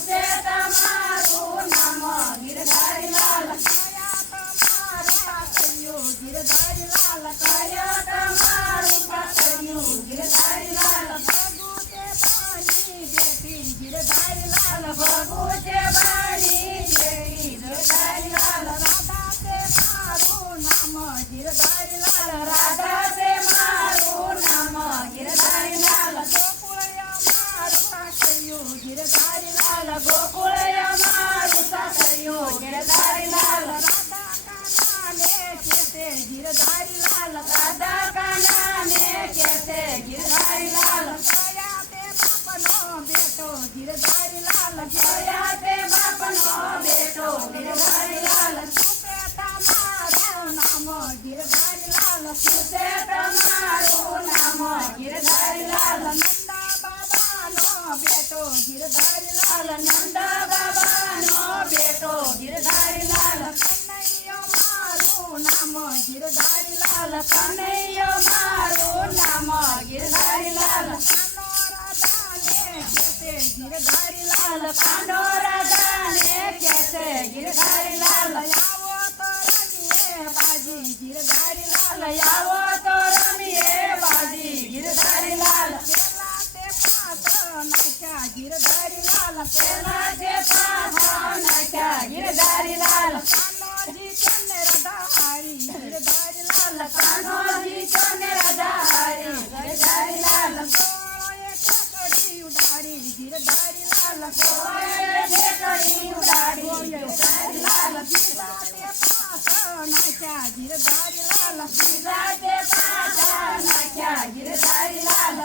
છે તમારું નામ ગિરધારી લાલ ગિરધારી લાલ કયો તમારું પાકર્યું ગિરધારી લાલ ગિરધારી લાલ ભગુ છે વાણી જેવી ગિરધારી લાલ રાધા તે મારું નામ ગિરધારી લાલ રાધા છે મારું નામ ગિરધારી લાલ ગિરધારી લાલ ગોકુળ અમારું સાસરિયું ગિરધારી લાલ ગિરધારી લાલ રાધા કાનાને કેસે ગિરધારી લાલ ગિરધારી લાલ જોયા તે બાપનો બેટો ગિરધારી લાલ નામ ગિરધારી લાલ છે તમારું નામ ગિરધારી લાલ નંદા બાબાનો બેટો ગિરધારી લાલ નંદ બાબાનો બેટો ગિરધારી લાલ કનૈયો મારું નામ ગિરધારી લાલ કનૈયો મારું નામ ગિરધારી લાલ ગિરધારી લાલ કાંડો રાધાને કેસે ગિરધારી લાલ આવો તો રમીએ બાજી ગિરધારી લાલ આવો તો રમીએ બાજી ગિરધારી લાલ પેલા તે પાસ નાખ્યા ગિરધારી લાલ પેલા જે પાછા નાખ્યા ગિરધારી લાલ કાનોજી ચને રધારી ગિરધારી લાલ કાન્હોજી ચોને રાધાહારી ગિરધારી લાલ ગિરધારી લાલ ઓય ઠેકડી ઉડાડી ગિરધારી લાલ નાખ્યા ગિરધારી લાલ બીજા જે પાછા નાખ્યા ગિરધારી લાલ